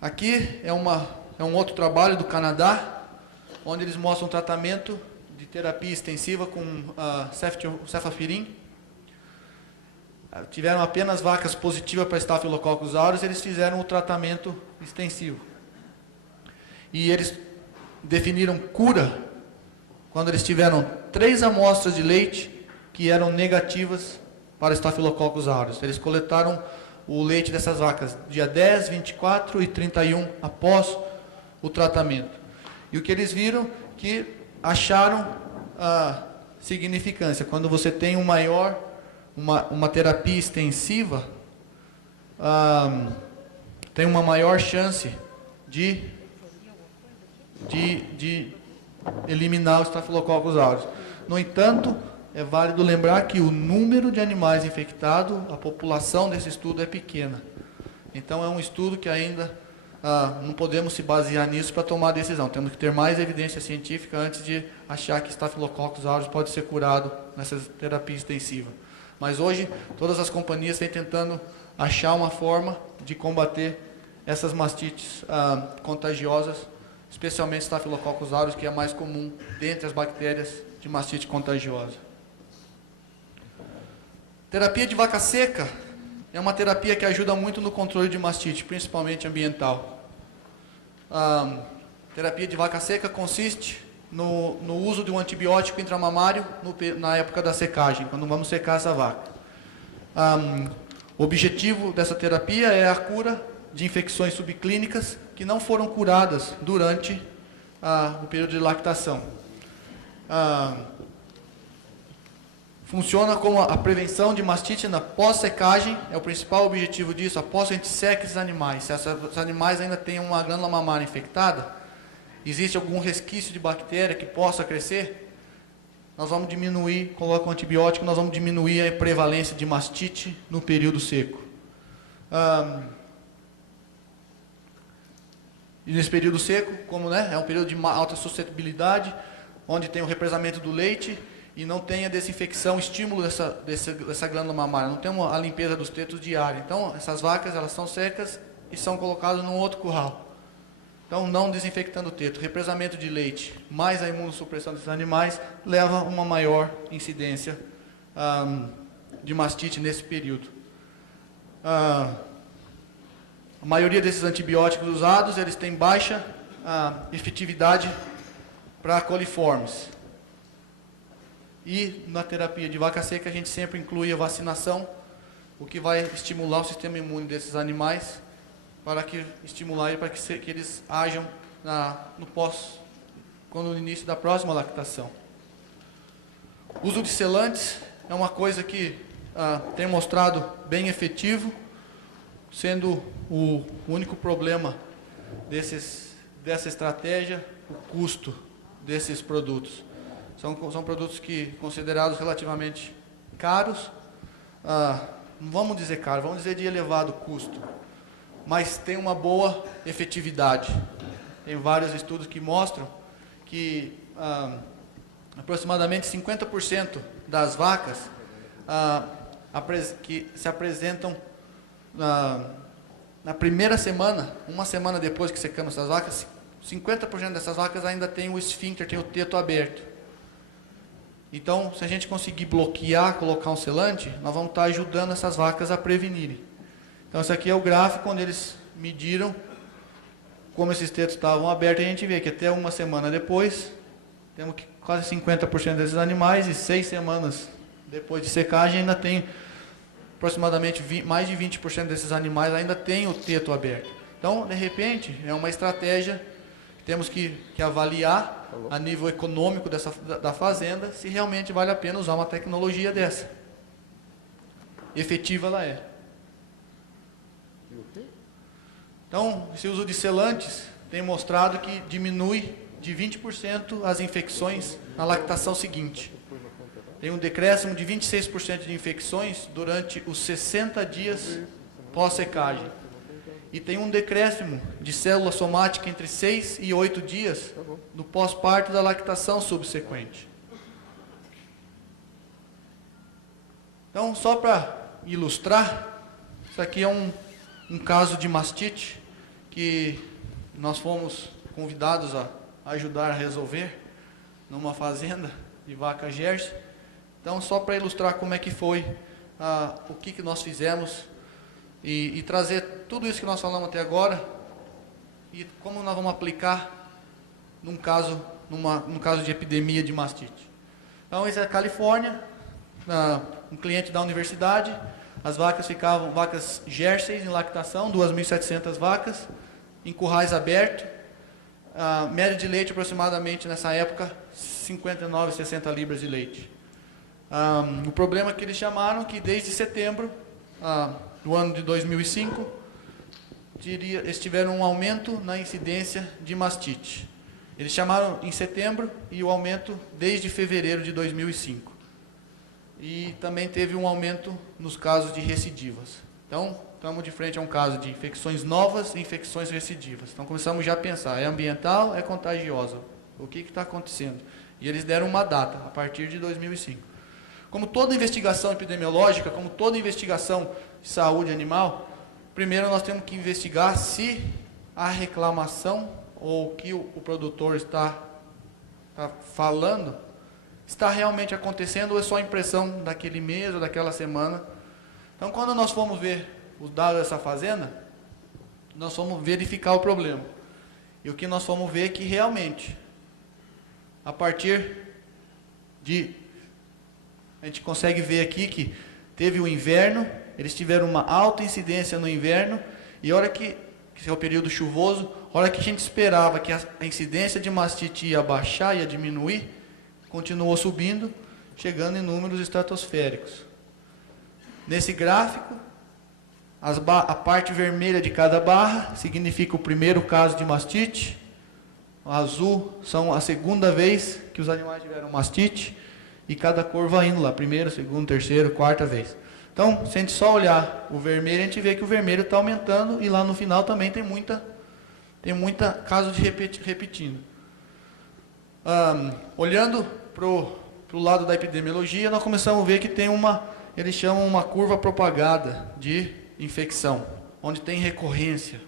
Aqui é um outro trabalho do Canadá, onde eles mostram um tratamento de terapia extensiva com cefafirim. Tiveram apenas vacas positivas para Staphylococcus aureus, eles fizeram o tratamento extensivo. E eles definiram cura quando eles tiveram 3 amostras de leite que eram negativas para Staphylococcus aureus. Eles coletaram o leite dessas vacas dia 10, 24 e 31 após o tratamento. E o que eles viram que acharam a significância. Quando você tem uma terapia extensiva, tem uma maior chance de eliminar o Staphylococcus aureus. No entanto, é válido lembrar que o número de animais infectados, a população desse estudo é pequena. Então, é um estudo que ainda não podemos se basear nisso para tomar decisão. Temos que ter mais evidência científica antes de achar que Staphylococcus aureus pode ser curado nessa terapia extensiva. Mas hoje, todas as companhias vêm tentando achar uma forma de combater essas mastites contagiosas, especialmente Staphylococcus aureus, que é a mais comum dentre as bactérias de mastite contagiosa. Terapia de vaca seca é uma terapia que ajuda muito no controle de mastite, principalmente ambiental. Terapia de vaca seca consiste no uso de um antibiótico intramamário na época da secagem, quando vamos secar essa vaca. O objetivo dessa terapia é a cura de infecções subclínicas que não foram curadas durante o período de lactação. Funciona como a prevenção de mastite na pós-secagem, é o principal objetivo disso. Após a gente seca esses animais, se esses animais ainda têm uma glândula mamária infectada, existe algum resquício de bactéria que possa crescer, nós vamos diminuir, coloca um antibiótico, nós vamos diminuir a prevalência de mastite no período seco. E nesse período seco, como é um período de alta suscetibilidade, onde tem o represamento do leite e não tem a desinfecção, estímulo dessa glândula mamária, não tem a limpeza dos tetos diária. Então, essas vacas, elas são secas e são colocadas num outro curral. Então, não desinfectando o teto. Represamento de leite, mais a imunossupressão desses animais, leva a uma maior incidência de mastite nesse período. A maioria desses antibióticos usados, eles têm baixa efetividade para coliformes. E na terapia de vaca seca, a gente sempre inclui a vacinação, o que vai estimular o sistema imune desses animais, para que eles ajam no início da próxima lactação. O uso de selantes é uma coisa que tem mostrado bem efetivo, sendo o único problema dessa estratégia o custo desses produtos. São produtos considerados relativamente caros, não vamos dizer caro, vamos dizer de elevado custo, mas tem uma boa efetividade. Tem vários estudos que mostram que aproximadamente 50% das vacas que se apresentam na primeira semana, uma semana depois que secamos essas vacas, 50% dessas vacas ainda tem o esfíncter, tem o teto aberto. Então, se a gente conseguir bloquear, colocar um selante, nós vamos estar ajudando essas vacas a prevenirem. Então, esse aqui é o gráfico onde eles mediram como esses tetos estavam abertos. A gente vê que até uma semana depois, temos que quase 50% desses animais, e 6 semanas depois de secagem, ainda tem aproximadamente mais de 20% desses animais ainda tem o teto aberto. Então, de repente, é uma estratégia que temos que avaliar a nível econômico da fazenda, se realmente vale a pena usar uma tecnologia dessa. Efetiva ela é. Então, esse uso de selantes tem mostrado que diminui de 20% as infecções na lactação seguinte. Tem um decréscimo de 26% de infecções durante os 60 dias pós-secagem. E tem um decréscimo de célula somática entre 6 e 8 dias no pós-parto da lactação subsequente. Então, só para ilustrar, isso aqui é um caso de mastite que nós fomos convidados a ajudar a resolver numa fazenda de vaca Jersey. Então, só para ilustrar como é que foi, o que nós fizemos e trazer tudo isso que nós falamos até agora e como nós vamos aplicar num caso de epidemia de mastite. Então, isso é a Califórnia, um cliente da universidade, as vacas ficavam, vacas Jersey em lactação, 2.700 vacas, em currais abertos, média de leite aproximadamente nessa época, 59, 60 libras de leite. O problema que eles chamaram que desde setembro do ano de 2005, eles tiveram um aumento na incidência de mastite. Eles chamaram em setembro e o aumento desde fevereiro de 2005. E também teve um aumento nos casos de recidivas. Então, estamos de frente a um caso de infecções novas e infecções recidivas. Então, começamos já a pensar, é ambiental, é contagiosa? O que está acontecendo? E eles deram uma data, a partir de 2005. Como toda investigação epidemiológica, como toda investigação de saúde animal, primeiro nós temos que investigar se a reclamação ou o que o produtor está falando está realmente acontecendo ou é só impressão daquele mês ou daquela semana. Então, quando nós fomos ver os dados dessa fazenda, nós fomos verificar o problema. E o que nós fomos ver é que realmente, a partir de... A gente consegue ver aqui que teve o inverno, eles tiveram uma alta incidência no inverno, e a hora que é o período chuvoso, a hora que a gente esperava que a incidência de mastite ia baixar, ia diminuir, continuou subindo, chegando em números estratosféricos. Nesse gráfico, a parte vermelha de cada barra significa o primeiro caso de mastite, o azul são a segunda vez que os animais tiveram mastite, e cada cor vai indo lá, primeiro, segundo, terceiro, quarta vez. Então, se a gente só olhar o vermelho, a gente vê que o vermelho está aumentando, e lá no final também tem muita caso de repetindo. Olhando para o lado da epidemiologia, nós começamos a ver que tem eles chamam uma curva propagada de infecção, onde tem recorrência,